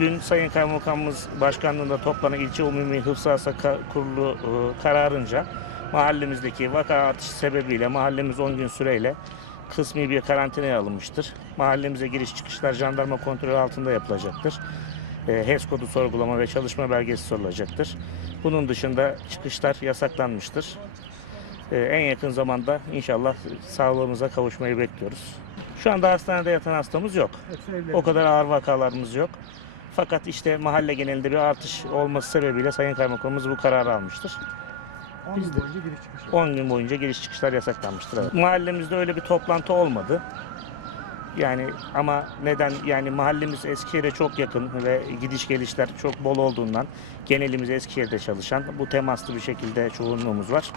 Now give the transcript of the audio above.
Dün Sayın Kaymakamımız başkanlığında toplanan ilçe umumi hıfzası kurulu e, kararınca mahallemizdeki vaka artışı sebebiyle mahallemiz 10 gün süreyle kısmi bir karantinaya alınmıştır. Mahallemize giriş çıkışlar jandarma kontrolü altında yapılacaktır. E, HES kodu sorgulama ve çalışma belgesi sorulacaktır. Bunun dışında çıkışlar yasaklanmıştır. E, en yakın zamanda inşallah sağlığımıza kavuşmayı bekliyoruz. Şu anda hastanede yatan hastamız yok. O kadar ağır vakalarımız yok. Fakat işte mahalle genelinde bir artış olması sebebiyle Sayın Kaymakamımız bu kararı almıştır. 10 gün boyunca giriş çıkış yok. 10 gün boyunca giriş çıkışlar yasaklanmıştır. Evet. Mahallemizde öyle bir toplantı olmadı. Yani ama neden yani mahallemiz Eskişehir'e çok yakın ve gidiş gelişler çok bol olduğundan genelimiz Eskişehir'de çalışan bu temaslı bir şekilde çoğunluğumuz var.